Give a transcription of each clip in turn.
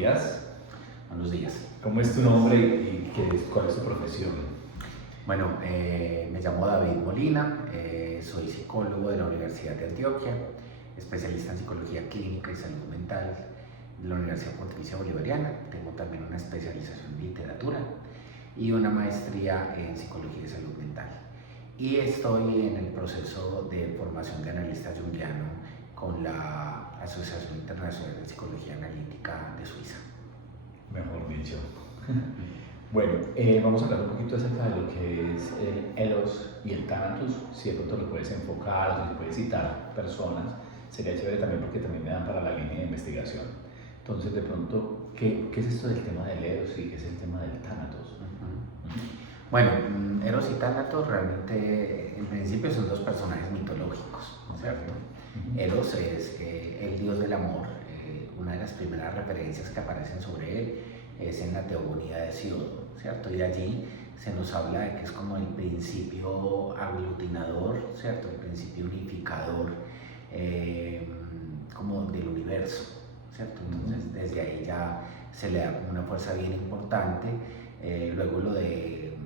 días. Buenos días. ¿Cómo es tu nombre y cuál es tu profesión? Bueno, me llamo David Molina, soy psicólogo de la Universidad de Antioquia, especialista en psicología clínica y salud mental de la Universidad Pontificia Bolivariana. Tengo también una especialización en literatura y una maestría en psicología y salud mental. Y estoy en el proceso de formación de analista junguiano con la Asociación Internacional de Psicología Analítica de Suiza. Mejor dicho. Bueno, vamos a hablar un poquito acerca de lo que es el Eros y el Thanatos. Si de pronto lo puedes enfocar o si puedes citar personas, sería chévere también porque también me dan para la línea de investigación. Entonces, de pronto, ¿qué es esto del tema del Eros y qué es el tema del Thanatos? Bueno, Eros y Tánatos realmente en principio son dos personajes mitológicos, ¿no es cierto? Eros es el dios del amor. Una de las primeras referencias que aparecen sobre él es en la Teogonía de Hesíodo, ¿cierto? Y allí se nos habla de que es como el principio aglutinador, ¿cierto? El principio unificador como del universo, ¿cierto? Entonces desde ahí ya se le da como una fuerza bien importante. Luego lo de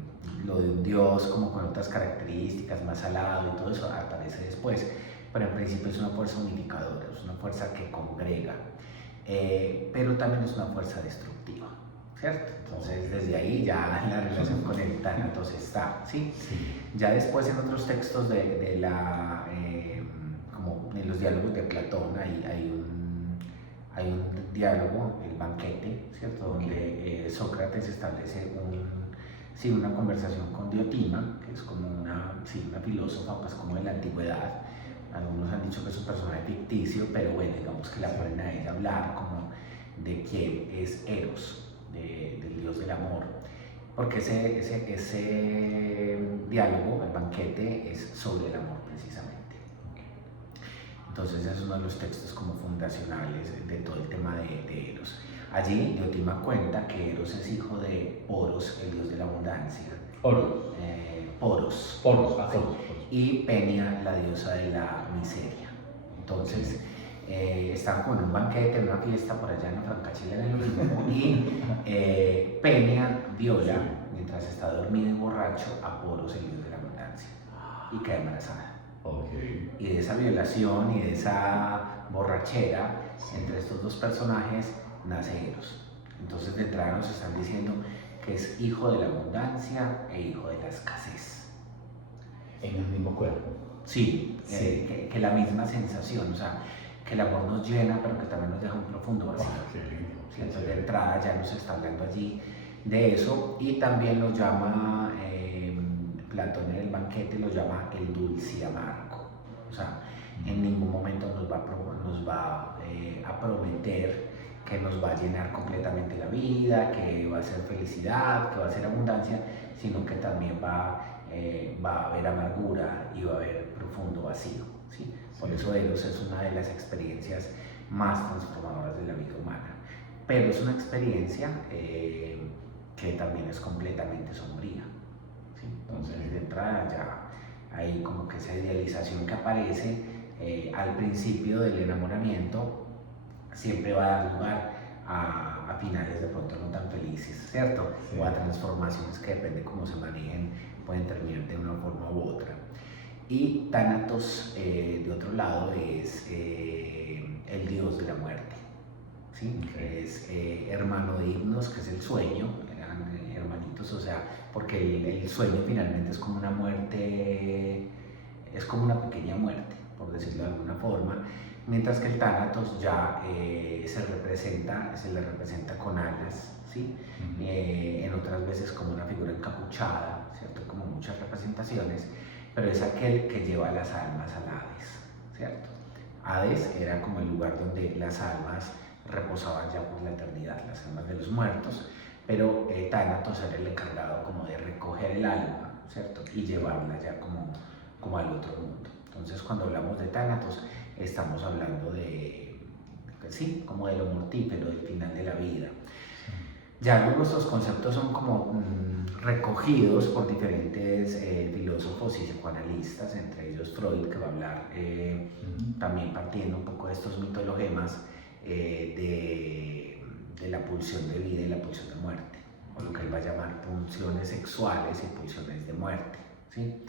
un dios como con otras características, más alado y todo eso aparece después, pero en principio es una fuerza unificadora, es una fuerza que congrega, pero también es una fuerza destructiva, ¿cierto? Entonces desde ahí ya la relación con el Tánatos está, ¿sí? Ya después en otros textos como en los diálogos de Platón hay un diálogo, el banquete, ¿cierto? Donde Sócrates establece una conversación con Diotima, que es como una filósofa pues como de la antigüedad. Algunos han dicho que es un personaje ficticio, pero bueno, digamos que la ponen a ella a hablar como de quién es Eros, del dios del amor, porque ese diálogo, el banquete, es sobre el amor precisamente. Entonces es uno de los textos como fundacionales de todo el tema de Eros. Allí Diotima cuenta que Eros es hijo de Poros, el dios de la abundancia. Poros. Y Penia, la diosa de la miseria. Entonces están con un banquete, en una fiesta por allá en Francachela, en el Olimpo, y Penia viola, mientras está dormido y borracho, a Poros, el dios de la abundancia, y queda embarazada. Y de esa violación y de esa borrachera entre estos dos personajes nace Eros. Entonces de entrada nos están diciendo que es hijo de la abundancia e hijo de la escasez. En el mismo cuerpo. Sí. Que la misma sensación, o sea, que el amor nos llena, pero que también nos deja un profundo vacío. Entonces de entrada ya nos está hablando allí de eso, y también lo llama Platón en el banquete, lo llama el dulce y amargo. O sea, en ningún momento nos va a prometer que nos va a llenar completamente la vida, que va a ser felicidad, que va a ser abundancia, sino que también va a haber amargura y va a haber profundo vacío, ¿sí? Por eso Eros es una de las experiencias más transformadoras de la vida humana, pero es una experiencia que también es completamente sombría, ¿sí? Entonces de entrada ya hay como que esa idealización que aparece al principio del enamoramiento, siempre va a dar lugar a finales de pronto no tan felices, ¿cierto? Sí. O a transformaciones que depende de cómo se manejen, pueden terminar de una forma u otra. Y Tánatos, de otro lado, es el dios de la muerte, ¿sí? Es hermano de Hipnos, que es el sueño, eran hermanitos, o sea, porque el sueño finalmente es como una muerte, es como una pequeña muerte, por decirlo de alguna forma, mientras que el Tánatos ya se le representa con alas, ¿sí? En otras veces como una figura encapuchada, ¿cierto? Como muchas representaciones, pero es aquel que lleva las almas al Hades, ¿cierto? Hades era como el lugar donde las almas reposaban ya por la eternidad, las almas de los muertos, pero Tánatos era el encargado como de recoger el alma, ¿cierto? Y llevarla ya como al otro mundo. Entonces cuando hablamos de Tánatos estamos hablando como de lo mortífero, del final de la vida. Ya luego estos conceptos son como recogidos por diferentes filósofos y psicoanalistas, entre ellos Freud, que va a hablar también partiendo un poco de estos mitologemas de la pulsión de vida y la pulsión de muerte, o lo que él va a llamar pulsiones sexuales y pulsiones de muerte, ¿sí?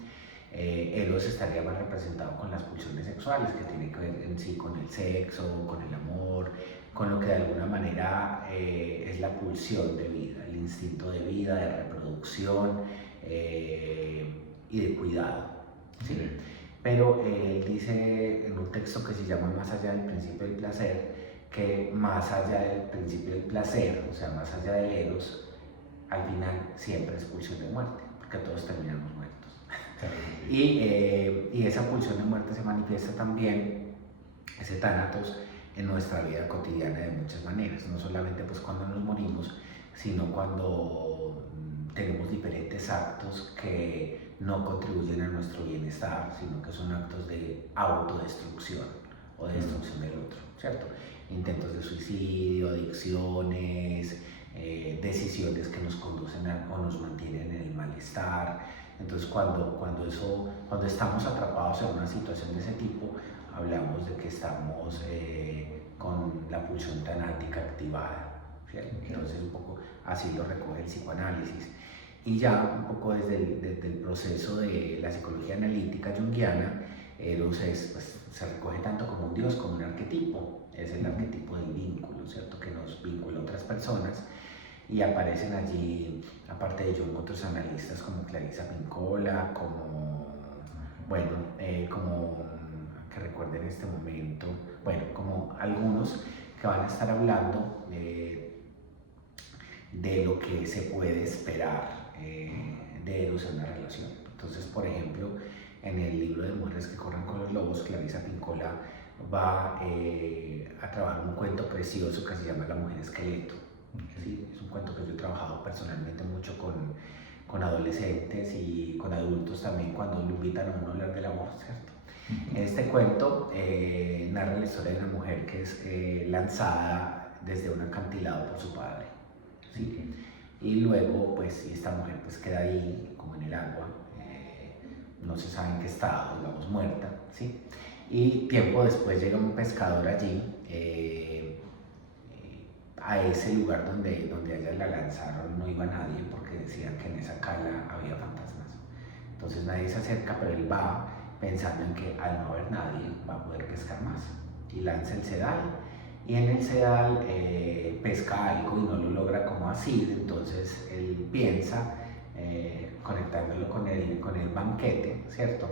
Eros estaría más representado con las pulsiones sexuales, que tiene que ver en sí con el sexo, con el amor, con lo que de alguna manera es la pulsión de vida, el instinto de vida, de reproducción y de cuidado, ¿sí? Pero él dice en un texto que se llama Más allá del principio del placer, que más allá del principio del placer, o sea, más allá del Eros, al final siempre es pulsión de muerte, porque todos terminamos muertos. Y esa pulsión de muerte se manifiesta también, ese tánatos, en nuestra vida cotidiana de muchas maneras, no solamente pues cuando nos morimos, sino cuando tenemos diferentes actos que no contribuyen a nuestro bienestar, sino que son actos de autodestrucción o de destrucción del otro, ¿cierto? Intentos de suicidio, adicciones, decisiones que nos conducen o nos mantienen en el malestar. Entonces cuando estamos atrapados en una situación de ese tipo, hablamos de que estamos con la pulsión tanática activada, ¿cierto? Entonces un poco así lo recoge el psicoanálisis. Y ya un poco desde el proceso de la psicología analítica junguiana, Eros se recoge tanto como un dios como un arquetipo. Es el arquetipo del vínculo, ¿cierto? Que nos vincula a otras personas. Y aparecen allí, aparte de Jung, otros analistas como Clarissa Pinkola, como que recuerden en este momento, como algunos que van a estar hablando de lo que se puede esperar de Eros en una relación. Entonces, por ejemplo, en el libro de Mujeres que corren con los lobos, Clarissa Pinkola va a trabajar un cuento precioso que se llama La mujer esqueleto. ¿Sí? Es un cuento que yo he trabajado personalmente mucho con adolescentes y con adultos también cuando lo invitan a uno a hablar del amor, ¿cierto? Este cuento narra la historia de una mujer que es lanzada desde un acantilado por su padre, ¿sí? Y luego, pues, esta mujer pues queda ahí, como en el agua, no se sabe en qué estado, digamos, muerta, ¿sí? Y tiempo después llega un pescador allí, a ese lugar donde a ella la lanzaron no iba nadie porque decían que en esa cala había fantasmas. Entonces nadie se acerca, pero él va pensando en que al no haber nadie va a poder pescar más. Y lanza el sedal, y en el sedal pesca algo y no lo logra como así. Entonces él piensa, conectándolo con el banquete, ¿cierto?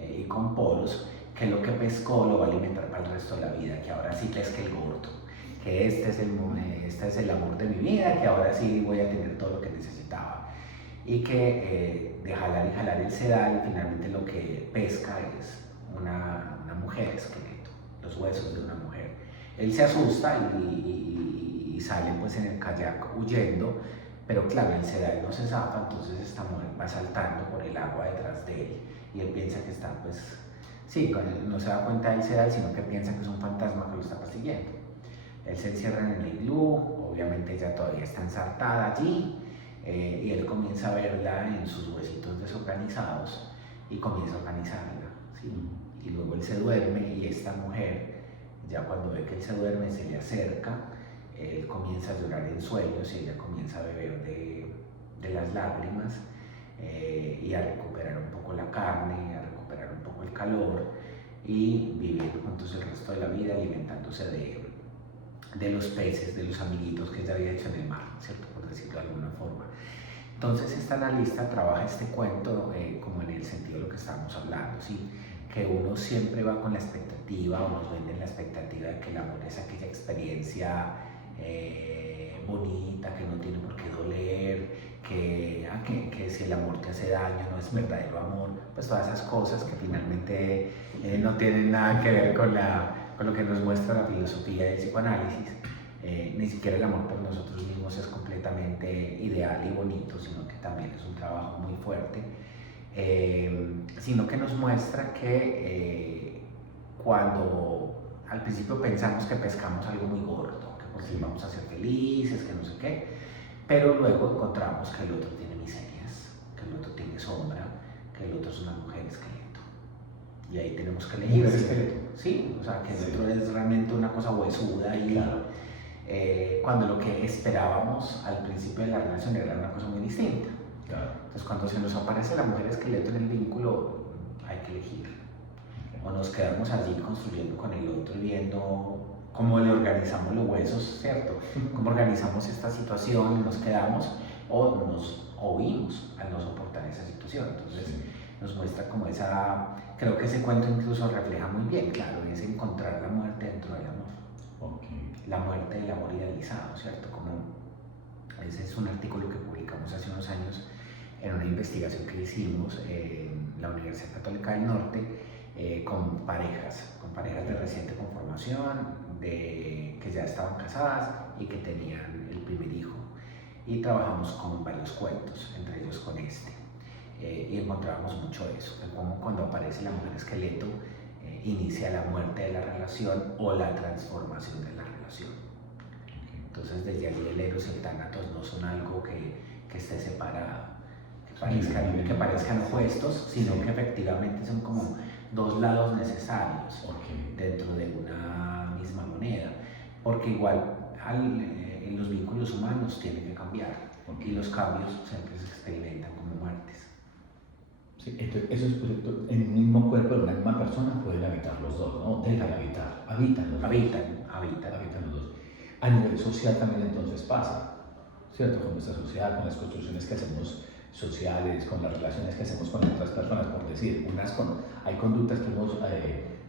Y con Poros, que lo que pescó lo va a alimentar para el resto de la vida, que ahora sí pesca el gordo, que este es el amor de mi vida, que ahora sí voy a tener todo lo que necesitaba. Y que de jalar y jalar el sedal, finalmente lo que pesca es una mujer esqueleto, los huesos de una mujer. Él se asusta y sale pues en el kayak huyendo, pero claro, el sedal no se zafa, entonces esta mujer va saltando por el agua detrás de él y él piensa que está pues, sí, no se da cuenta del sedal, sino que piensa que es un fantasma que lo está persiguiendo. Él se encierra en el iglú, obviamente ella todavía está ensartada allí, y él comienza a verla en sus huesitos desorganizados y comienza a organizarla, ¿sí? Y luego él se duerme y esta mujer, ya cuando ve que él se duerme, se le acerca, él comienza a llorar en sueños y ella comienza a beber de las lágrimas y a recuperar un poco la carne, a recuperar un poco el calor y vivir juntos el resto de la vida alimentándose de los peces, de los amiguitos que ella había hecho en el mar, ¿cierto? Por decirlo de alguna forma. Entonces esta analista trabaja este cuento como en el sentido de lo que estamos hablando, ¿sí? Que uno siempre va con la expectativa o nos venden la expectativa de que el amor es aquella experiencia bonita, que no tiene por qué doler, que si el amor te hace daño no es verdadero amor, pues todas esas cosas que finalmente no tienen nada que ver con lo que nos muestra la filosofía del psicoanálisis. Ni siquiera el amor por nosotros mismos es completamente ideal y bonito, sino que también es un trabajo muy fuerte, sino que nos muestra que cuando al principio pensamos que pescamos algo muy gordo, que por fin vamos a ser felices, que no sé qué, pero luego encontramos que el otro tiene miserias, que el otro tiene sombra, que el otro es una mujer esqueleto. Y ahí tenemos que elegir. ¿Mujer esqueleto? Sí, o sea, que el otro es realmente una cosa huesuda y, claro. cuando lo que esperábamos al principio de la relación era una cosa muy distinta. Claro. Entonces cuando se nos aparece la mujer esqueleto en el vínculo, hay que elegir. O nos quedamos allí construyendo con el otro y viendo cómo le organizamos los huesos, ¿cierto? Cómo organizamos esta situación y nos quedamos, o nos oímos al no soportar esa situación. Entonces nos muestra como esa, creo que ese cuento incluso refleja muy bien, claro, es encontrar la muerte dentro del amor. La muerte del amor idealizado, ¿cierto? Como ese es un artículo que publicamos hace unos años en una investigación que hicimos en la Universidad Católica del Norte con parejas de reciente conformación, que ya estaban casadas y que tenían el primer hijo. Y trabajamos con varios cuentos, entre ellos con este. Y encontramos mucho eso, de cómo cuando aparece la mujer esqueleto inicia la muerte de la relación o la transformación de la relación. Entonces desde allí el Eros y el Tánatos no son algo que esté separado, que parezcan opuestos, sino que efectivamente son como dos lados necesarios dentro de una misma moneda, porque igual en los vínculos humanos tienen que cambiar y los cambios siempre se experimentan como muertes. Sí, entonces esos proyectos en el mismo cuerpo de una misma persona pueden habitar los dos, ¿no? Deben habitar, habitan los dos. Habitan los dos. A nivel social también entonces pasa, ¿cierto? Con nuestra sociedad, con las construcciones que hacemos sociales, con las relaciones que hacemos con otras personas, por decir, hay conductas que hemos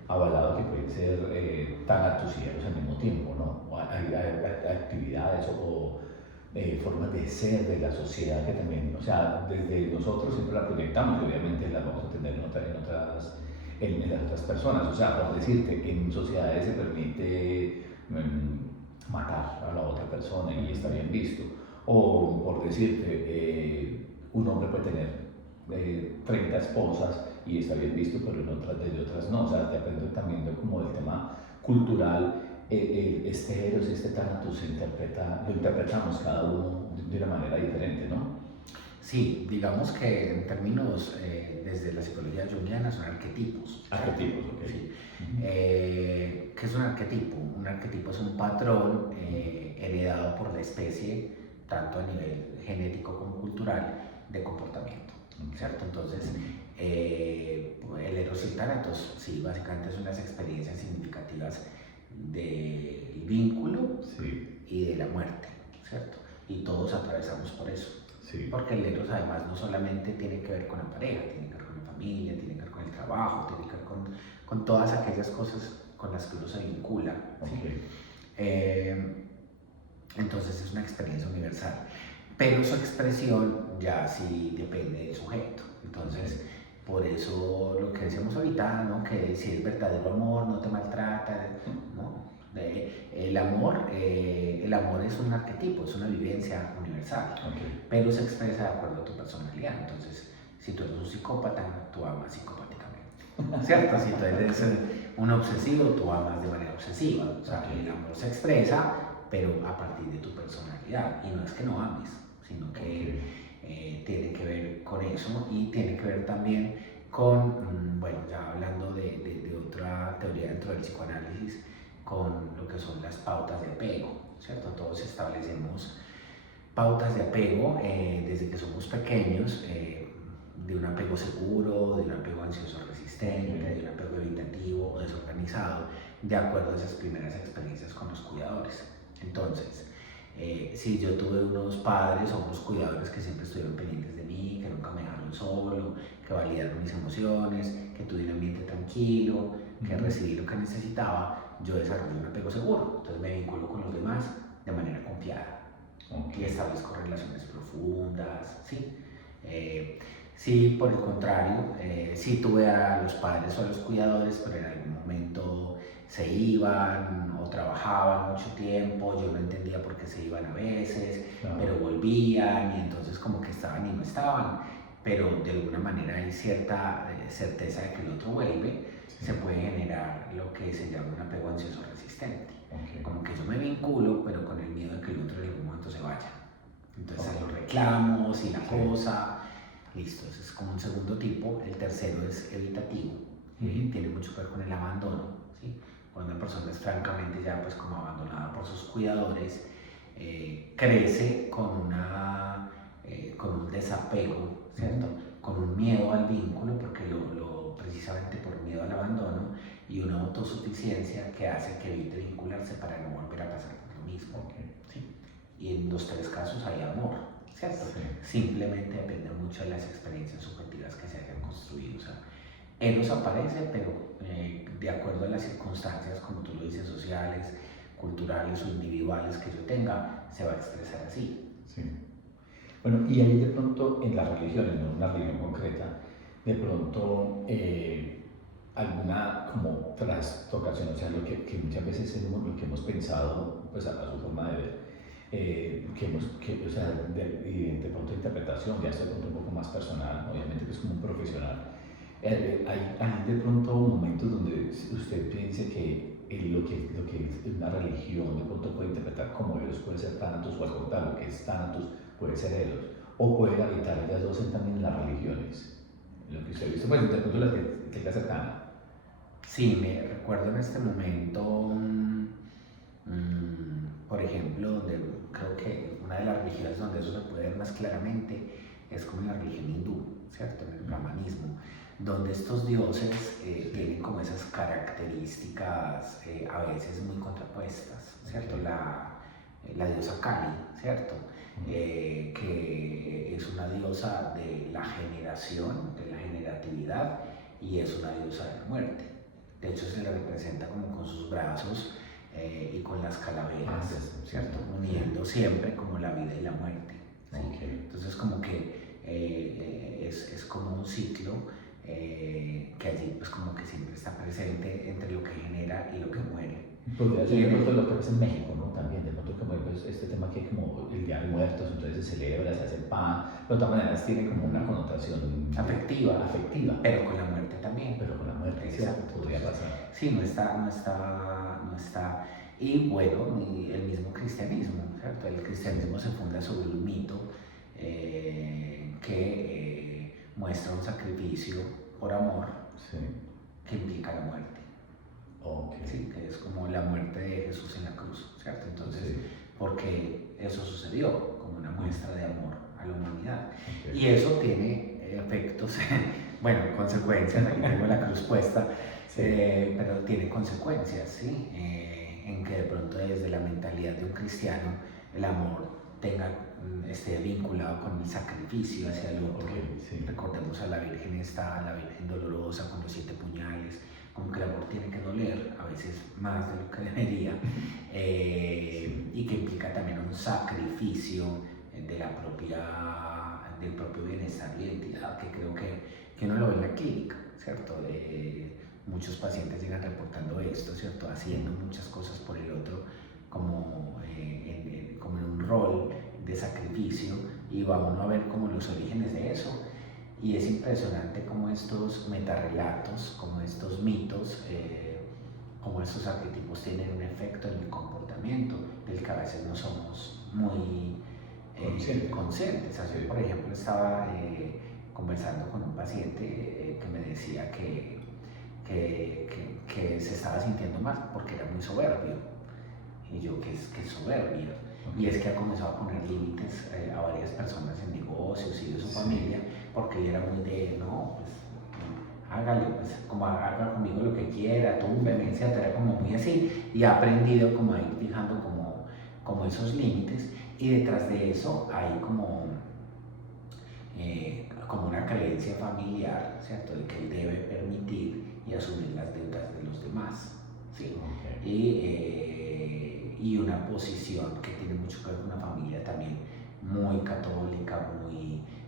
avalado que pueden ser tánatos y eros al mismo tiempo, ¿no? Hay actividades o formas de ser de la sociedad que también, o sea, desde nosotros siempre la proyectamos y obviamente la vamos a tener en las otras personas. O sea, por decirte, en sociedades se permite matar a la otra persona y está bien visto. O por decirte, un hombre puede tener 30 esposas y está bien visto, pero en otras no. O sea, depende también de como del tema cultural. Este Eros y este Tánatos lo interpretamos cada uno de una manera diferente, ¿no? Sí, digamos que en términos desde la psicología junguiana son arquetipos. Arquetipos, ok. Sí. ¿Qué es un arquetipo? Un arquetipo es un patrón heredado por la especie, tanto a nivel genético como cultural, de comportamiento, ¿cierto? Entonces, el Eros y el Tánatos, sí, básicamente son unas experiencias significativas del vínculo y de la muerte, ¿cierto? Y todos atravesamos por eso. Sí. Porque el Eros además no solamente tiene que ver con la pareja, tiene que ver con la familia, tiene que ver con el trabajo, tiene que ver con todas aquellas cosas con las que uno se vincula. ¿Sí? Entonces es una experiencia universal, pero su expresión ya sí depende del sujeto. Entonces, por eso lo que decíamos ahorita, ¿no? Que si es verdadero amor, no te maltrata, ¿no? El amor es un arquetipo, es una vivencia universal, pero se expresa de acuerdo a tu personalidad. Entonces, si tú eres un psicópata, tú amas psicopáticamente, ¿cierto? Si tú eres un obsesivo, tú amas de manera obsesiva. O sea, el amor se expresa, pero a partir de tu personalidad. Y no es que no ames, sino que tiene que ver con eso y tiene que ver también con, bueno, ya hablando de otra teoría dentro del psicoanálisis, con lo que son las pautas de apego, ¿cierto? Todos establecemos pautas de apego desde que somos pequeños, de un apego seguro, de un apego ansioso resistente, de un apego evitativo o desorganizado, de acuerdo a esas primeras experiencias con los cuidadores. Entonces, si yo tuve unos padres o unos cuidadores que siempre estuvieron pendientes de mí, que nunca me dejaron solo, que validaron mis emociones, que tuve un ambiente tranquilo, que recibí lo que necesitaba, yo desarrollo un apego seguro. Entonces me vinculo con los demás de manera confiada y establezco relaciones profundas, ¿sí? Sí, por el contrario, sí tuve a los padres o a los cuidadores, pero en algún momento se iban o trabajaban mucho tiempo, yo no entendía por qué se iban a veces, pero volvían y entonces como que estaban y no estaban, pero de alguna manera hay cierta certeza de que el otro vuelve, se puede generar lo que se llama un apego ansioso resistente, como que yo me vinculo, pero con el miedo de que el otro en algún momento se vaya, entonces a los reclamos y la cosa, listo, ese es como un segundo tipo. El tercero es evitativo, tiene mucho que ver con el abandono, ¿sí? cuando una persona es francamente ya pues como abandonada por sus cuidadores, crece con un desapego, ¿cierto? Con un miedo al vínculo, porque precisamente por miedo al abandono, y una autosuficiencia que hace que evite vincularse para no volver a pasar por lo mismo. ¿Sí? Y en los tres casos hay amor, ¿cierto? Sí. Simplemente depende mucho de las experiencias subjetivas que se hayan construido. O sea, Eros aparece, pero de acuerdo a las circunstancias, como tú lo dices, sociales, culturales o individuales que yo tenga, se va a expresar así. Sí. Bueno, y ahí de pronto en las religiones, no en una religión concreta, de pronto alguna como trastocación, o sea, lo que muchas veces lo que hemos pensado, pues a su forma de ver, o sea, de pronto interpretación, ya esto de pronto un poco más personal, obviamente que es como un profesional, hay de pronto momentos donde usted piense que lo que una religión de pronto puede interpretar como Dios puede ser Thanatos, o al contrario, lo que es Thanatos puede ser Eros, o pueden habitar ellas dos también en las religiones. Lo que usted ha visto, pues de pronto las que es cercana. Sí, me recuerdo en este momento, por ejemplo, donde creo que una de las religiones donde eso se puede ver más claramente es como en la religión hindú, ¿cierto? En el brahmanismo, donde estos dioses tienen como esas características a veces muy contrapuestas, ¿cierto? La diosa Kali, ¿cierto? Que es una diosa de la generación, de la generatividad, y es una diosa de la muerte. De hecho, se le representa como con sus brazos y con las calaveras, ¿cierto? Uniendo siempre como la vida y la muerte. ¿Sí? Okay. Entonces, como que es como un ciclo que allí pues como que siempre está presente entre lo que genera y lo que muere. Podría ser de pronto lo que pasa en México, ¿no? También, de pronto como pues, este tema que hay como el Día de Muertos, entonces se celebra, se hace pan, pero de todas maneras tiene como una connotación afectiva, pero con la muerte también. Pero con la muerte, exacto, podría pasar. Sí, no está. Y bueno, el mismo cristianismo, ¿cierto? El cristianismo se funda sobre un mito que muestra un sacrificio por amor, sí, que implica la muerte. Okay. Sí, que es como la muerte de Jesús en la cruz, ¿cierto? Entonces, sí, porque eso sucedió como una muestra de amor a la humanidad. Okay. Y eso tiene efectos, bueno, consecuencias, aquí tengo la cruz puesta, sí, pero tiene consecuencias, ¿sí? En que de pronto desde la mentalidad de un cristiano el amor esté vinculado con el sacrificio hacia el otro. Okay, sí. Recordemos a la Virgen la Virgen dolorosa con los 7 puñales, como que el amor tiene que doler, a veces más de lo que debería, y que implica también un sacrificio del propio bienestar y identidad, que creo que uno lo ve en la clínica, ¿cierto? Muchos pacientes llegan reportando esto, ¿cierto? Haciendo muchas cosas por el otro, como en un rol de sacrificio, y vamos a ver como los orígenes de eso. Y es impresionante cómo estos metarrelatos, como estos mitos, como estos arquetipos tienen un efecto en el comportamiento, del que a veces no somos muy conscientes. Así, por ejemplo, estaba conversando con un paciente que me decía que se estaba sintiendo mal porque era muy soberbio. Y yo, ¿qué es soberbio? Y es que ha comenzado a poner límites a varias personas en negocios y de su familia, porque él era muy de, no, pues hágale, pues como haga conmigo lo que quiera, túmbeme, etcétera, como muy así, y ha aprendido como a ir fijando como esos límites, y detrás de eso hay como una creencia familiar, ¿cierto?, de que él debe permitir y asumir las deudas de los demás, ¿sí? Okay. Y una posición que tiene mucho que ver con una familia también muy católica,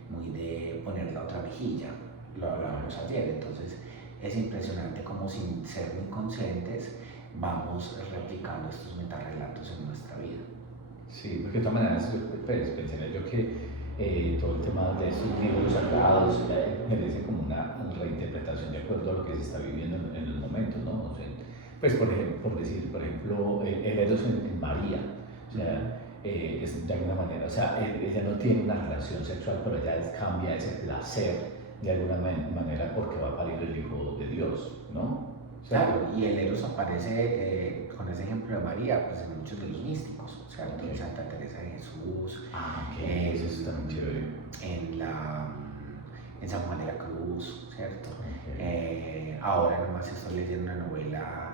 muy de poner la otra mejilla, lo hablábamos ayer. Entonces es impresionante cómo, sin ser muy conscientes, vamos replicando estos metarrelatos en nuestra vida. Sí, porque de todas maneras, pensaría yo que todo el tema de estos libros sagrados merece como una reinterpretación de acuerdo a lo que se está viviendo en el momento, ¿no? O sea, pues por ejemplo, el Eros en María, o sea, es de alguna manera, o sea, ella no tiene una relación sexual, pero ella cambia ese placer de alguna manera porque va a parir el Hijo de Dios, ¿no? O Claro, y el Eros aparece con ese ejemplo de María, pues en muchos de los místicos, ¿cierto? En Santa Teresa de Jesús, Eso está muy chévere. en San Juan de la Cruz, ¿cierto? Okay. Ahora nomás estoy leyendo una novela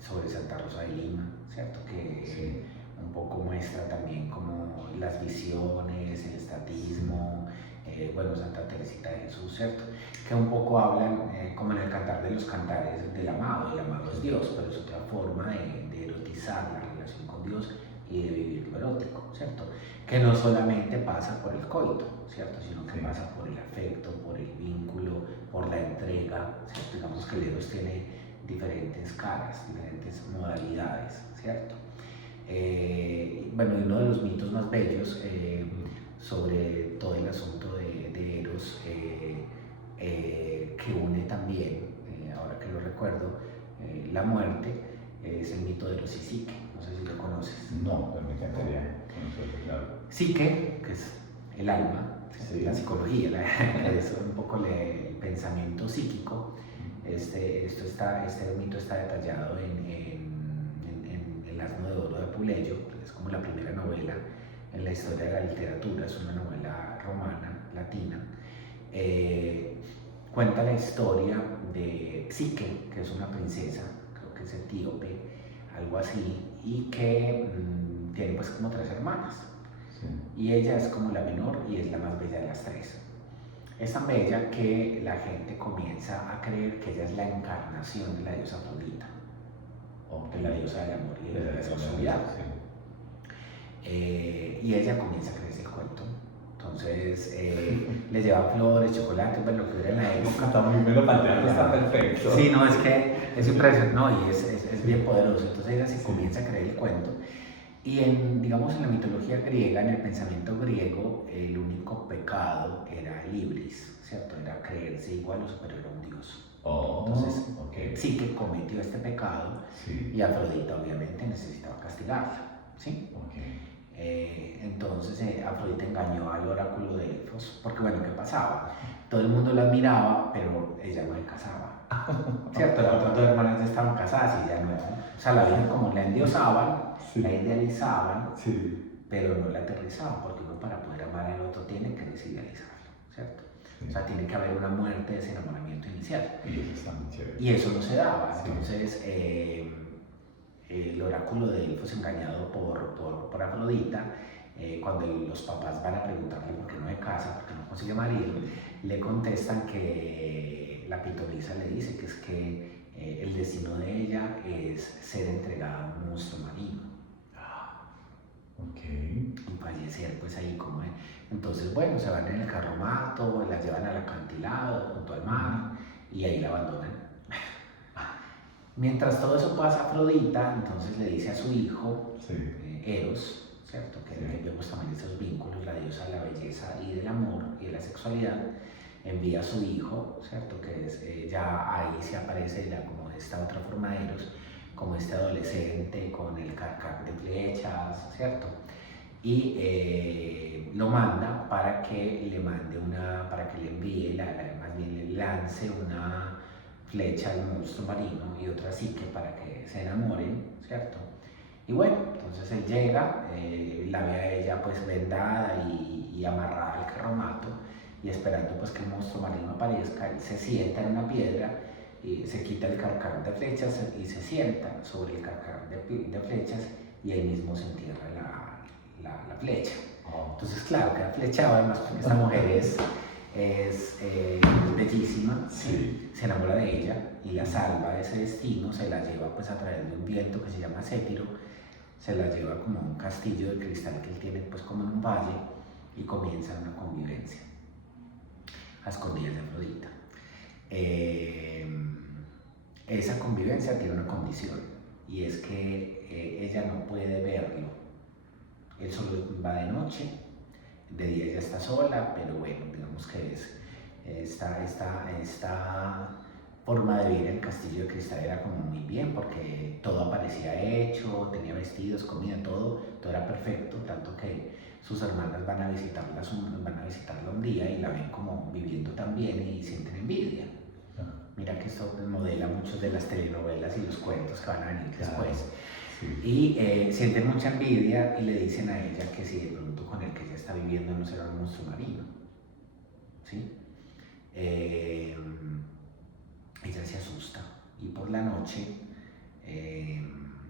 sobre Santa Rosa de Lima, ¿cierto? Que un poco muestra también como las visiones, el estatismo, bueno, Santa Teresita de Jesús, ¿cierto? Que un poco hablan, como en el Cantar de los Cantares, del amado. El amado es Dios, pero es otra forma de erotizar la relación con Dios y de vivir lo erótico, ¿cierto? Que no solamente pasa por el coito, ¿cierto? Sino que pasa por el afecto, por el vínculo, por la entrega, ¿cierto? Digamos que el Eros tiene diferentes caras, diferentes modalidades, ¿cierto? Bueno, y uno de los mitos más bellos sobre todo el asunto de Eros, que une también, ahora que lo recuerdo, la muerte, es el mito de Eros y Psique. No sé si lo conoces. No, pero me encantaría conocerlo, claro. Psique, que es el alma, la psicología, es un poco el pensamiento psíquico. Este mito está detallado en El asno de oro de Puleyo, que es como la primera novela en la historia de la literatura, es una novela romana, latina. Cuenta la historia de Psique, que es una princesa, creo que es etíope, algo así, y que tiene pues como 3 hermanas. Sí. Y ella es como la menor y es la más bella de las 3. Es tan bella que la gente comienza a creer que ella es la encarnación de la diosa Afrodita, de la diosa del amor y de la sexualidad. Y ella comienza a creerse el cuento. Entonces le lleva flores, chocolate, pues lo que hubiera en la época. Está muy bien, lo planteado, está perfecto. Sí, no, es que es impresionante, no, y es bien poderoso. Entonces ella se comienza a creer el cuento. Y digamos, en la mitología griega, en el pensamiento griego, el único pecado era el ibris, ¿cierto? Era creerse igual o superior a un dios. Entonces, Psique cometió este pecado y Afrodita obviamente necesitaba castigarla, ¿sí? Entonces Afrodita engañó al oráculo de Delfos, porque bueno, ¿qué pasaba? Todo el mundo la admiraba, pero ella no se casaba, ¿cierto? Las otras 2 hermanas ya estaban casadas y ella no. O sea, la Virgen como la endiosaban, la idealizaban, pero no la aterrizaban, porque uno para poder amar al otro tiene que desidealizarlo, ¿cierto? O sea, tiene que haber una muerte de ese enamoramiento inicial. Y eso no se daba. Entonces, el oráculo de Delfos, engañado por Afrodita, cuando los papás van a preguntarle por qué no se casa, por qué no consigue marido, le contestan que la pitonisa le dice que es que el destino de ella es ser entregada a un monstruo marino. Y fallecer pues ahí como entonces bueno, se van en el carromato, la llevan al acantilado junto al mar y ahí la abandonan. Mientras todo eso pasa, Afrodita entonces le dice a su hijo, Eros, ¿cierto? Que vemos también esos vínculos, la diosa de la belleza y del amor y de la sexualidad, envía a su hijo, ¿cierto? Que es, ya ahí se aparece ya como esta otra forma de Eros, como este adolescente con el carcaj de flechas, ¿cierto? Y lo manda para que le mande para que le envíe, más bien le lance una flecha al monstruo marino y otra Psique para que se enamoren, ¿cierto? Y bueno, entonces él llega, la ve a ella pues vendada y amarrada al carromato y esperando pues que el monstruo marino aparezca, él se sienta en una piedra y se quita el carcaj de flechas y se sienta sobre el carcaj de flechas y él mismo se entierra la flecha. Entonces claro, queda flechado además porque esta mujer es bellísima, se enamora de ella y la salva de ese destino, se la lleva pues a través de un viento que se llama Cétiro, se la lleva como a un castillo de cristal que él tiene pues como en un valle y comienza una convivencia a escondidas de Afrodita. Esa convivencia tiene una condición y es que ella no puede verlo, él solo va de noche, de día ella está sola, pero bueno, digamos que es esta forma de vivir en el castillo de cristal era como muy bien porque todo aparecía hecho, tenía vestidos, comida, todo era perfecto, tanto que sus hermanas van a visitarla un día y la ven como viviendo tan bien y sienten envidia. Mira que esto modela muchas de las telenovelas y los cuentos que van a venir después. Sí. Y sienten mucha envidia y le dicen a ella que si de pronto con el que ella está viviendo no será un monstruo marino. ¿Sí? Ella se asusta y por la noche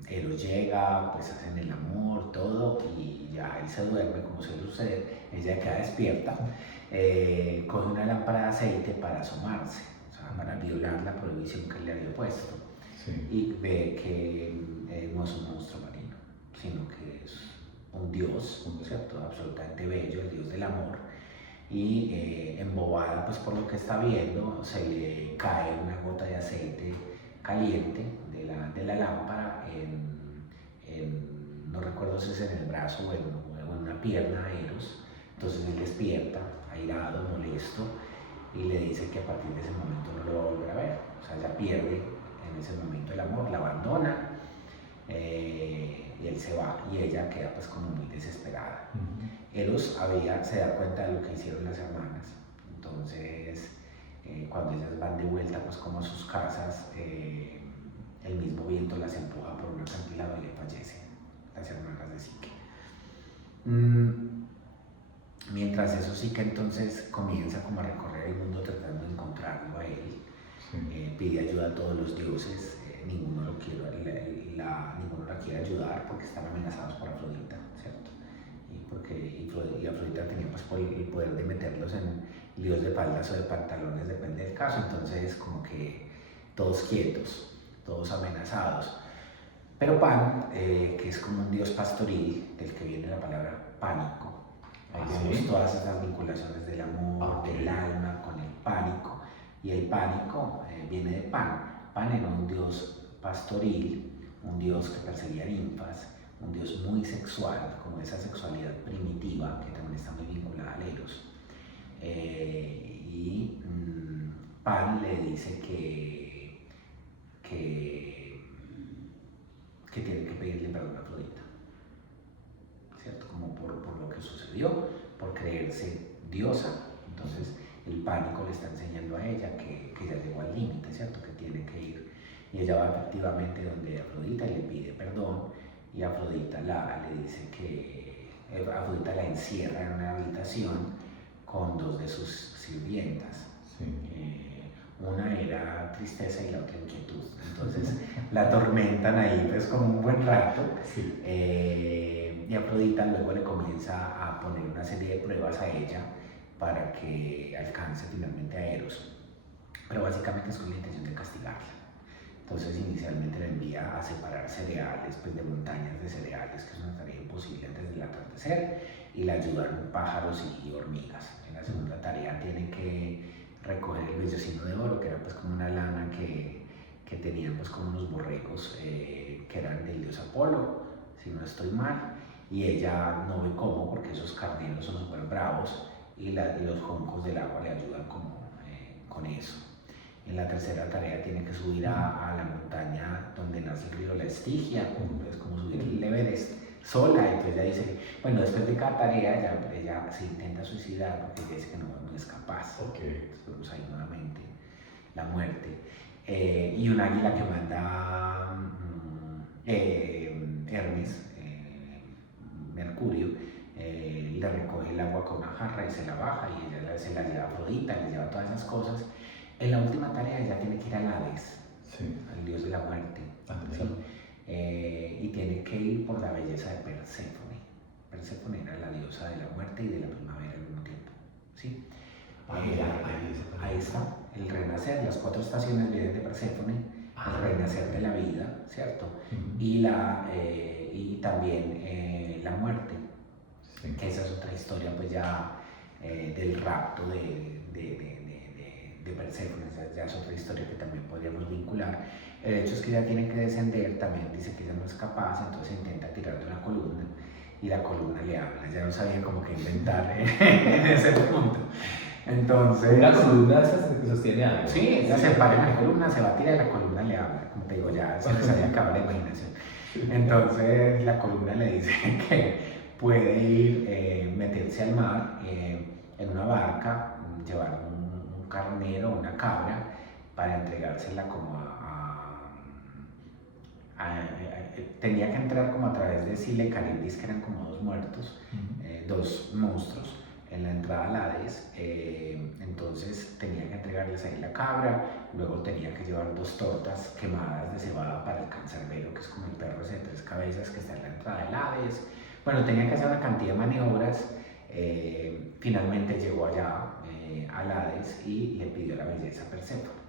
Eros llega, pues hacen el amor, todo, y ya él se duerme como suele suceder. Ella queda despierta, coge una lámpara de aceite para asomarse, o sea, para violar la prohibición que él le había puesto. Sí. Y ve que no es un monstruo marino, sino que es un dios, ¿cierto? Absolutamente bello, el dios del amor. Y embobada pues por lo que está viendo, se le cae una gota de aceite caliente de la lámpara no recuerdo si es en el brazo o en una pierna a Eros. Entonces él despierta, airado, molesto, y le dice que a partir de ese momento no lo va a volver a ver. O sea, ya pierde en ese momento el amor, la abandona, y él se va, y ella queda pues como muy desesperada. Eros se da cuenta de lo que hicieron las hermanas. Entonces, cuando ellas van de vuelta pues como a sus casas, el mismo viento las empuja por un acantilado y le fallecen las hermanas de Psique. Mientras eso, Psique entonces comienza como a recorrer el mundo tratando de encontrarlo a él. Sí. Pide ayuda a todos los dioses, ninguno la quiere ayudar porque están amenazados por Afrodita, ¿cierto? Y Afrodita tenía pues el poder de meterlos en líos de faldas o de pantalones, depende del caso. Entonces como que todos quietos, todos amenazados. Pero Pan, que es como un dios pastoril, del que viene la palabra pánico. Ahí vemos todas esas vinculaciones del amor, del alma, con el pánico. Y el pánico viene de Pan. Pan era un dios pastoril, un dios que perseguía ninfas, un dios muy sexual, como esa sexualidad primitiva que también está muy vinculada al Eros. Pan le dice que tiene que pedirle perdón a Afrodita, ¿cierto? Como por lo que sucedió, por creerse diosa. Entonces el pánico le está enseñando a ella que ya llegó al límite, ¿cierto? Que tiene que ir. Y ella va efectivamente donde Afrodita y le pide perdón, y Afrodita le dice que Afrodita la encierra en una habitación con dos de sus sirvientas. Sí. Una era tristeza y la otra inquietud. Entonces la atormentan ahí pues como un buen rato. Sí. Y Afrodita luego le comienza a poner una serie de pruebas a ella para que alcance finalmente a Eros. Pero básicamente es con la intención de castigarla. Entonces inicialmente la envía a separar cereales, pues de montañas de cereales, que es una tarea imposible antes del atardecer, y la ayudan pájaros y hormigas. En la segunda tarea tiene que recoger el vellocino de oro, que era pues como una lana que tenían pues como unos borregos que eran del dios Apolo, si no estoy mal, y ella no ve cómo, porque esos carneros son súper bravos, y los juncos del agua le ayudan como con eso. En la tercera tarea tiene que subir a la montaña donde nace el río La Estigia, es como subir el Everest sola. Entonces ella dice, bueno, después de cada tarea ella se intenta suicidar porque ella dice que no es capaz. Okay. Entonces vemos ahí nuevamente la muerte. Y un águila que manda Hermes, Mercurio, le recoge el agua con una jarra y se la baja, y ella se la lleva a Afrodita, le lleva todas esas cosas. En la última tarea ella tiene que ir al Hades, sí, al dios de la muerte, ¿sí? Y tiene que ir por la belleza de Perséfone. Perséfone era la diosa de la muerte y de la primavera al mismo tiempo, ¿sí? Ahí está, el renacer, las 4 estaciones vienen de Perséfone, el renacer de la vida, ¿cierto? Y también la muerte, sí, que esa es otra historia pues ya del rapto de Perséfone, ya es otra historia que también podríamos vincular. El hecho es que ella tiene que descender, también dice que ella no es capaz, entonces intenta tirar de una columna y la columna le habla. Ya no sabía cómo que inventar en ese punto. Entonces, una columna que sostiene algo. Sí, ella se para en la columna, se va a tirar y la columna le habla. Como te digo, ya se les había acabado la imaginación. Entonces la columna le dice que puede ir, meterse al mar en una barca, llevar un carnero, una cabra, para entregársela como tenía que entrar como a través de Sile Caribdis, que eran como dos muertos, dos monstruos en la entrada al Hades. Entonces tenía que entregarles ahí la cabra, luego tenía que llevar 2 tortas quemadas de cebada para el cancerbero, que es como el perro ese de 3 cabezas que está en la entrada del Hades. Bueno, tenía que hacer una cantidad de maniobras. Finalmente llegó allá al Hades y le pidió la belleza a Perséfone.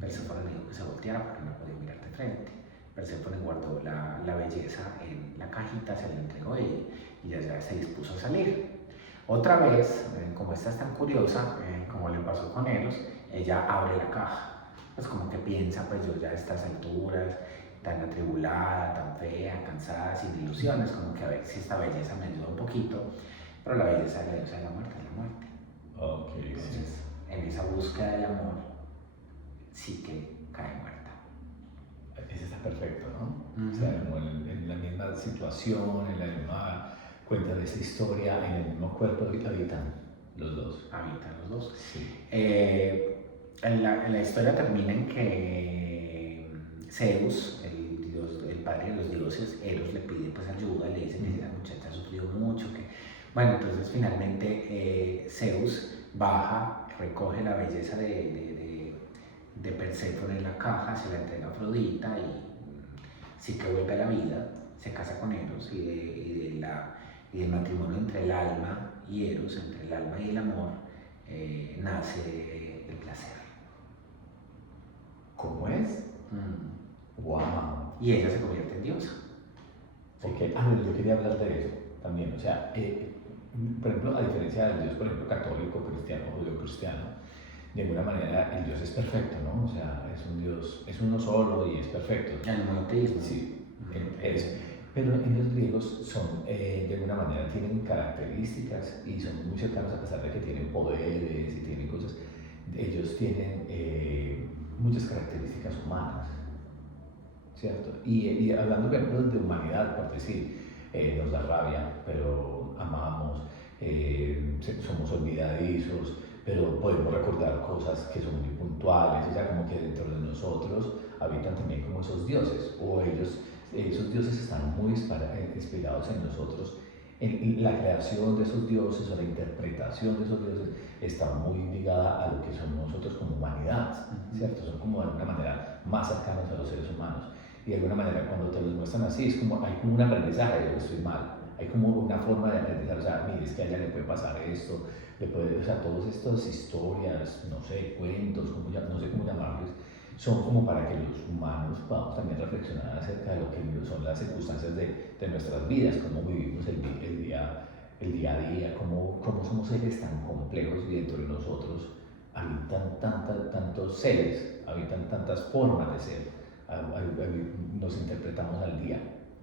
Perséfone le dijo que se volteara porque no podía mirar de frente. Perséfone guardó la belleza en la cajita, se la entregó y ya se dispuso a salir. Otra vez, como esta es tan curiosa, como le pasó con Eros, ella abre la caja. Pues como que piensa, pues yo ya a estas alturas, tan atribulada, tan fea, cansada, sin ilusiones, como que a ver si esta belleza me ayuda un poquito, pero la belleza de la diosa de la muerte es la muerte. Okay, entonces, en esa búsqueda del amor, sí que cae muerta. Ese está perfecto, ¿no? O sea, como en la misma situación, en la misma cuenta de esa historia, en el mismo cuerpo habitan los dos. Habitan los dos. Sí. En la historia termina en que Zeus, el padre de los dioses, Eros le pide pues ayuda, le dice que la muchacha ha sufrido mucho, que... Bueno, entonces finalmente Zeus baja, recoge la belleza de Perséfone en la caja, se la entrega a Afrodita y sí que vuelve a la vida, se casa con Eros y del matrimonio entre el alma y Eros, entre el alma y el amor, nace el placer. ¿Cómo es? Wow. Y ella se convierte en diosa. Ok, yo quería hablar de eso también. O sea, por ejemplo, a diferencia del Dios, por ejemplo, católico, cristiano, judío-cristiano, de alguna manera el Dios es perfecto, ¿no? O sea, es un Dios, es uno solo y es perfecto. El monoteísmo. Sí, es. Pero en los griegos son, de alguna manera, tienen características y son muy cercanos a pesar de que tienen poderes y tienen cosas. Ellos tienen muchas características humanas, ¿cierto? Y hablando, por ejemplo, de humanidad, por decir, nos da rabia, pero amamos, somos olvidadizos, pero podemos recordar cosas que son muy puntuales, o sea, como que dentro de nosotros habitan también como esos dioses, o esos dioses están muy inspirados en nosotros, en la creación de esos dioses o la interpretación de esos dioses está muy ligada a lo que somos nosotros como humanidad, ¿cierto? Son como de alguna manera más cercanos a los seres humanos. Y de alguna manera cuando te los muestran así, es como, hay como un aprendizaje de estoy mal, hay como una forma de aprender, o sea, mire, es que a ella le puede pasar esto, o sea, todas estas historias, no sé, cuentos, no sé cómo llamarles, son como para que los humanos podamos también reflexionar acerca de lo que son las circunstancias de nuestras vidas, cómo vivimos el día a día, cómo somos seres tan complejos y dentro de nosotros habitan tantos seres, habitan tantas formas de ser. Nos interpretamos al día,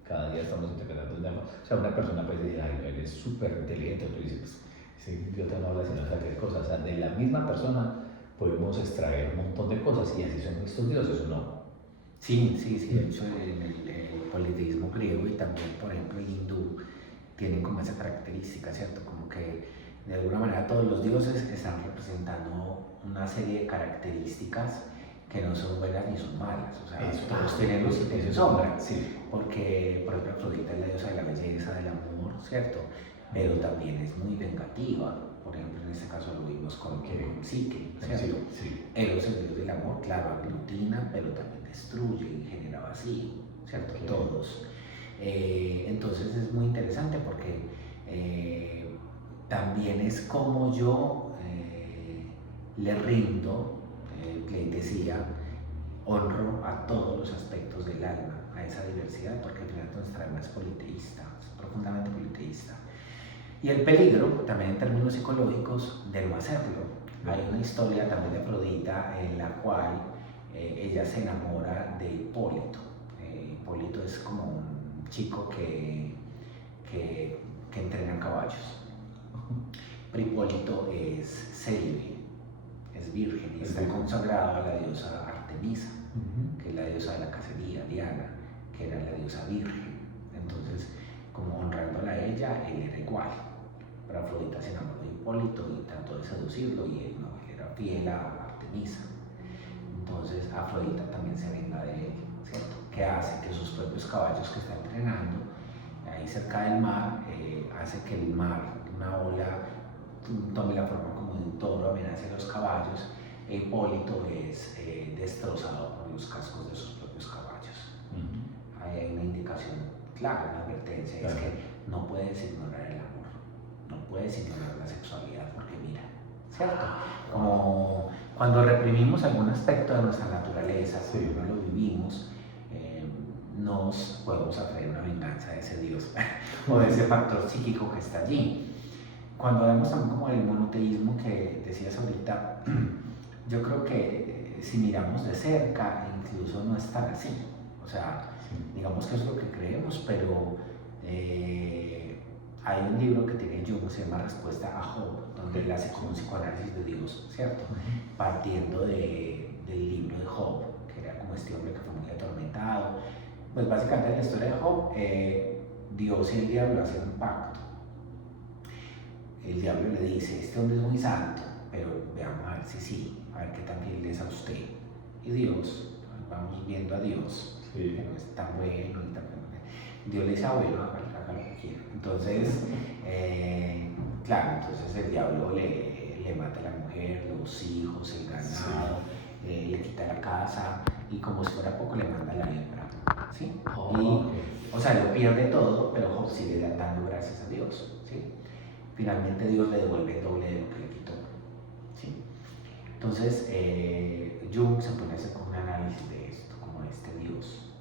cada día estamos interpretando el tema. O sea, una persona puede decir, ay, él es súper inteligente, otro dice, pues, sí, yo te no hablo sino cualquier cosa. O sea, de la misma persona podemos extraer un montón de cosas y así son estos dioses, ¿o no? Sí, de hecho el politeísmo griego y también, por ejemplo, el hindú tienen como esa característica, ¿cierto? Como que de alguna manera todos los dioses están representando una serie de características que no son buenas ni son malas, o sea, todos tienen luz y tienen sombra, sí. Porque, por ejemplo, Afrodita es la diosa de la belleza, del amor, ¿cierto? Pero también es muy vengativa, por ejemplo, en este caso lo vimos con Psique, ¿cierto? Sí. Eros, el dios del amor, claro, aglutina, pero también destruye y genera vacío, ¿cierto? Todos. Entonces es muy interesante porque también es como yo le rindo pleitesía, honro a todos los aspectos del alma, a esa diversidad, porque al final nuestra alma es politeísta, es profundamente politeísta. Y el peligro, también en términos psicológicos, de no hacerlo. Hay una historia también de Afrodita en la cual ella se enamora de Hipólito. Hipólito es como un chico que entrena caballos. Pero Hipólito es célibe, es virgen y está consagrado a la diosa Artemisa, que es la diosa de la cacería, Diana, que era la diosa virgen. Entonces, como honrándola a ella, él era igual. Pero Afrodita se enamoró de Hipólito y trató de seducirlo y él no, él era fiel a Artemisa. entonces Afrodita también se venga de él, ¿cierto? Que hace que sus propios caballos que está entrenando ahí cerca del mar, hace que el mar, una ola, tome la forma como de un toro, amenace a los caballos, e Hipólito es destrozado por los cascos de sus propios caballos. Ahí hay una indicación clara, una advertencia, es que no puedes ignorar el amor, no puedes ignorar la sexualidad, porque mira, ¿cierto? Como cuando reprimimos algún aspecto de nuestra naturaleza, cuando no lo vivimos, nos podemos atraer una venganza de ese Dios o de ese factor psíquico que está allí. Cuando vemos también como el monoteísmo que decías ahorita, yo creo que si miramos de cerca, incluso no es tan así. O sea, digamos que es lo que creemos, pero hay un libro que tiene Jung, se llama Respuesta a Job, donde él hace como un psicoanálisis de Dios, ¿cierto? Partiendo del libro de Job, que era como este hombre que fue muy atormentado. Pues básicamente en la historia de Job, Dios y el diablo hacen un pacto. El diablo le dice, este hombre es muy santo, pero veamos a ver si sí, a ver qué tan fiel es a usted. Y Dios, vamos viendo a Dios, que no es tan bueno y tan bueno. Dios le dice, bueno, haga lo que quiera. Entonces, claro, entonces el diablo le mata a la mujer, los hijos, el ganado, le quita la casa y como si fuera poco le manda la lepra. ¿Sí? O sea, lo pierde todo, pero Job sigue dando gracias a Dios. ¿Sí? Finalmente Dios le devuelve el doble de lo que le quitó. ¿Sí? Entonces, Jung se pone a hacer como un análisis de esto, como este Dios,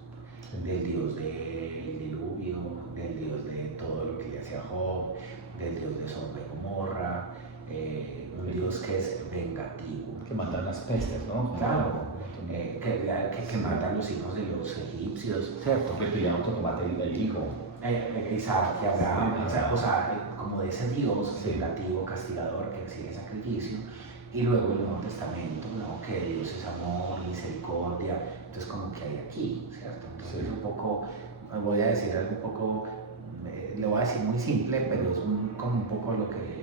del Dios del diluvio, del Dios de todo lo que le hacía Job, del Dios de Sodoma y Gomorra, un Dios que es vengativo. Que matan las pestes, ¿no? Claro. Que matan los hijos de los egipcios, ¿cierto? Que pidieron que mate el hijo. Isaac y Abraham, o sea, como de ese Dios vengativo, castigador, que exige sacrificio. Y luego el Nuevo Testamento, ¿no? Que Dios es amor, misericordia. Entonces, como que hay aquí, ¿cierto? Entonces, un poco, voy a decir algo un poco, lo voy a decir muy simple, pero es como un poco lo que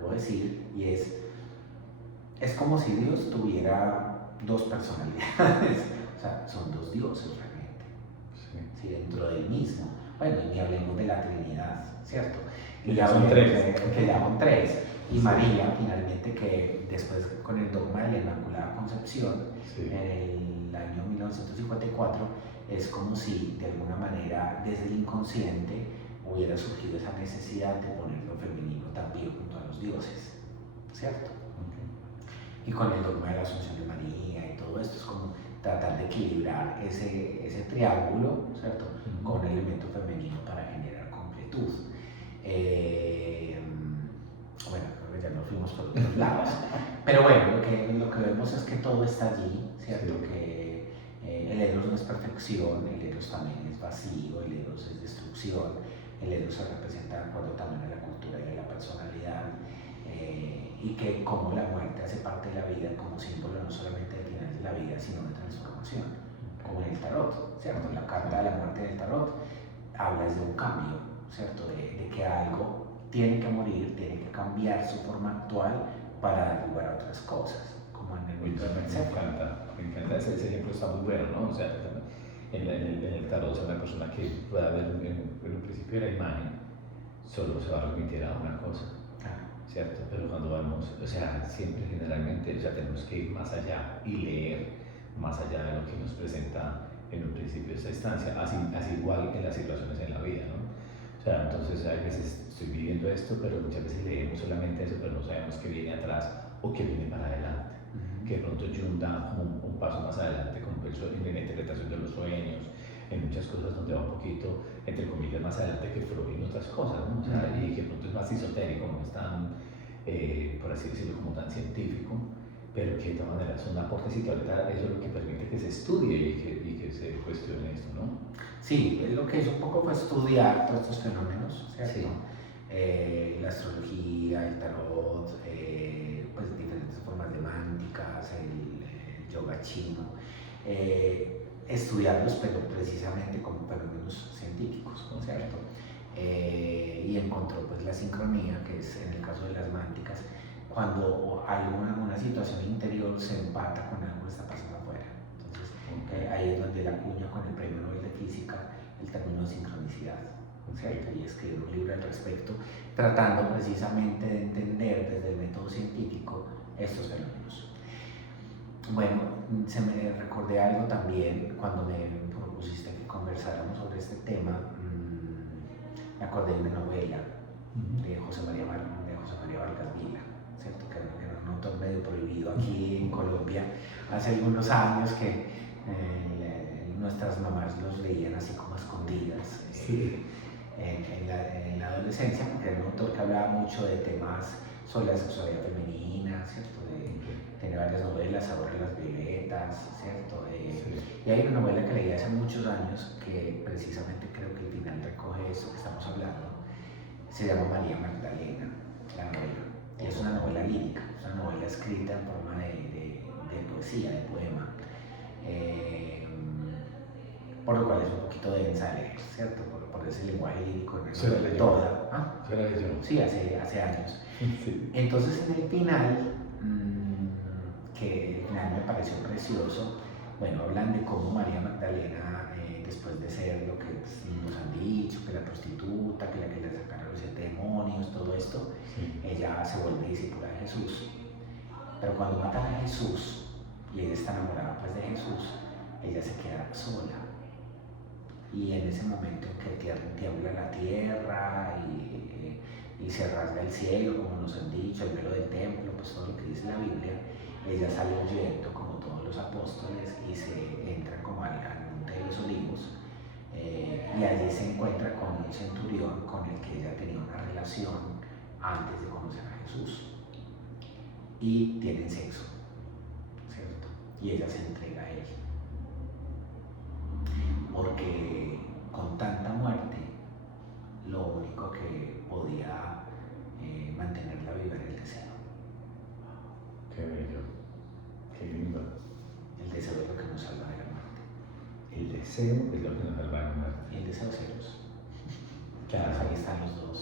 puedo decir, y es como si Dios tuviera dos personalidades, o sea, son dos dioses realmente, ¿sí? Dentro del mismo. Bueno, y ni hablemos de la Trinidad, ¿cierto? Que ya son tres. Que ya son tres. Y María, finalmente, que después con el dogma de la Inmaculada Concepción, en el año 1954, es como si de alguna manera desde el inconsciente hubiera surgido esa necesidad de poner lo femenino también junto a los dioses, ¿cierto? Y con el dogma de la Asunción de María y todo esto es como tratar de equilibrar ese triángulo, ¿cierto? Con el elemento femenino para generar completud. Bueno, creo que ya nos fuimos por otros lados, pero bueno, lo que vemos es que todo está allí, ¿cierto? Que el Eros no es perfección, el Eros también es vacío, el Eros es destrucción, el Eros se representa de acuerdo también a la cultura y a la personalidad, y que como la muerte hace parte de la vida como símbolo no solamente del final de la vida, sino de transformación, como en el tarot, ¿cierto? La carta de la muerte del tarot habla de un cambio, ¿cierto? De que algo tiene que morir, tiene que cambiar su forma actual para dar lugar a otras cosas, como en el me encanta, ese ejemplo está muy bueno, ¿no? O sea, en el tarot, una persona que pueda ver en un principio de la imagen, solo se va a remitir a una cosa, ¿cierto? Pero cuando vamos, o sea, siempre generalmente, o sea, tenemos que ir más allá y leer más allá de lo que nos presenta en un principio esta instancia, así igual en las situaciones en la vida, ¿no? O sea, entonces a veces estoy viviendo esto, pero muchas veces leemos solamente eso, pero no sabemos qué viene atrás o qué viene para adelante. Que de pronto Jung da un paso más adelante en la interpretación de los sueños, en muchas cosas donde va un poquito, entre comillas, más adelante que Freud en otras cosas, ¿no? O sea, y que de pronto es más esotérico, no es tan, por así decirlo, como tan científico, pero que de todas maneras son aportes y que ahorita eso es lo que permite que se estudie y que se cuestione esto, ¿no? Sí, es lo que hizo un poco fue estudiar todos estos fenómenos, ¿cierto? Sí. La astrología, el tarot, pues diferentes formas semánticas, el yoga chino, estudiarlos, pero precisamente como fenómenos científicos, ¿cierto? Y encontró pues la sincronía, que es en el caso de las mánticas, cuando hay una situación interior se empata con algo que está pasando afuera. Entonces, ahí es donde la cuña con el Premio Nobel de Física el término de sincronicidad, ¿cierto? Y escribir un libro al respecto, tratando precisamente de entender desde el método científico estos fenómenos. Bueno, se me recordé algo también cuando me propusiste que conversáramos sobre este tema. Me acordé de una novela de José María Vargas Vila, ¿cierto? Que era un autor medio prohibido aquí en Colombia hace algunos años, que nuestras mamás los leían así como a escondidas en la adolescencia, porque era un autor que hablaba mucho de temas sobre la sexualidad femenina, ¿cierto? Tiene varias novelas, Ahora las violetas, ¿cierto? Y hay una novela que leí hace muchos años que precisamente creo que al final recoge eso que estamos hablando. Se llama María Magdalena, la novela. Y es una novela lírica, es una novela escrita en forma de poesía, de poema. Por lo cual es un poquito densa de leer, ¿cierto? Por ese lenguaje lírico en toda. ¿Ah? Sí, hace años. Sí. Entonces en el final, que el final me pareció precioso, bueno, hablan de cómo María Magdalena, después de ser lo que nos han dicho, que la prostituta, que la que le sacaron los 7 demonios, todo esto, sí, ella se vuelve discípula de Jesús. Pero cuando matan a Jesús, y ella está enamorada pues de Jesús, ella se queda sola. Y en ese momento en que tiembla la tierra y se rasga el cielo, como nos han dicho, el velo del templo, pues todo lo que dice la Biblia, ella sale huyendo como todos los apóstoles y se entra como al Monte de los Olivos, y allí se encuentra con un centurión con el que ella tenía una relación antes de conocer a Jesús, y tienen sexo, ¿cierto? Y ella se entrega a él, porque con tanta muerte lo único que podía mantenerla viva era el deseo. Qué bello, qué lindo. El deseo es lo que nos salva de la muerte. El deseo es lo que nos salva de la muerte. Y el deseo es celos. Claro. Ahí están los dos.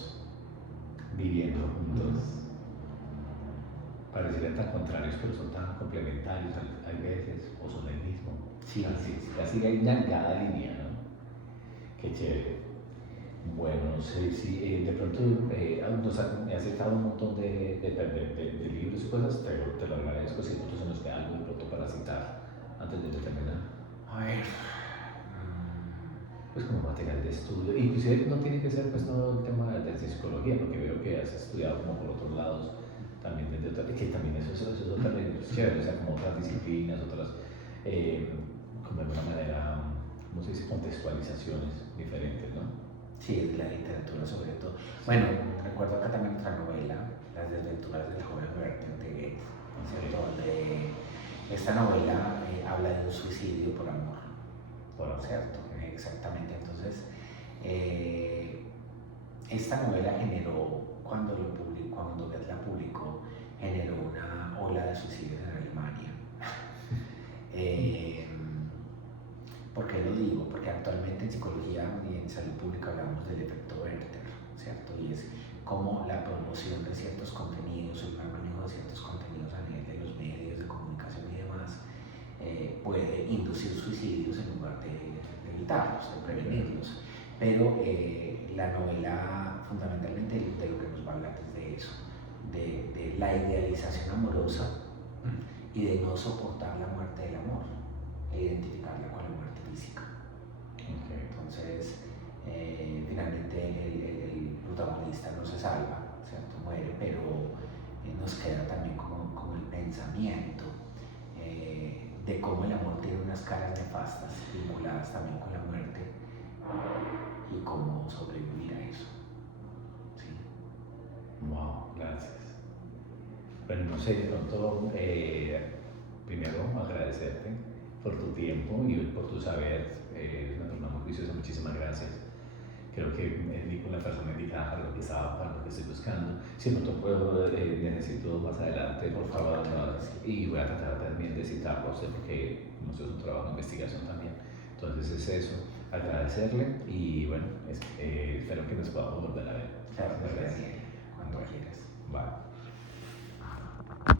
Viviendo juntos. Parecieran tan contrarios, pero son tan complementarios hay veces, o son el mismo. Sí, Así hay una delgada línea, ¿no? Qué chévere. Bueno, no sé si de pronto me has citado un montón de libros y cosas, te lo agradezco. Si nosotros se nos queda algo de pronto para citar antes de terminar. A ver. Pues como material de estudio, inclusive no tiene que ser pues no el tema de psicología, porque veo que has estudiado como por otros lados, también desde otra, que también eso también es chévere, o sea, como otras disciplinas, otras, como de alguna manera, ¿cómo se dice? Contextualizaciones diferentes, ¿no? Sí, de la literatura sobre todo. Bueno, recuerdo acá también otra novela, Las desventuras del joven Werther de Goethe, ¿cierto? Donde esta novela habla de un suicidio por amor, ¿cierto? Exactamente. Entonces, esta novela generó, cuando Goethe la publicó, generó una ola de suicidios en Alemania. ¿Por qué lo digo? Porque actualmente en psicología y en salud pública hablamos del efecto Werther, ¿cierto? Y es como la promoción de ciertos contenidos, el mal manejo de ciertos contenidos a nivel de los medios de comunicación y demás, puede inducir suicidios en lugar de evitarlos, de prevenirlos. Pero la novela fundamentalmente de lo que nos va a hablar es de eso, de la idealización amorosa y de no soportar la muerte del amor e identificarla con la muerte física. Okay. Entonces, finalmente el protagonista no se salva, ¿cierto? Muere, pero nos queda también con el pensamiento de cómo el amor tiene unas caras nefastas vinculadas también con la muerte y cómo sobrevivir a eso. ¿Sí? Wow, gracias. Bueno, no sé, de pronto, primero agradecerte por tu tiempo y por tu saber. Eres una persona muy juiciosa, muchísimas gracias. Creo que me con la persona indicada para lo que estoy buscando. Si no puedo, necesito más adelante, por favor, y voy a tratar también de citarlo, porque no sé, es un trabajo de investigación también. Entonces es eso, agradecerle y bueno, espero que nos podamos volver a ver. Claro, gracias. Cuando quieras. Vale.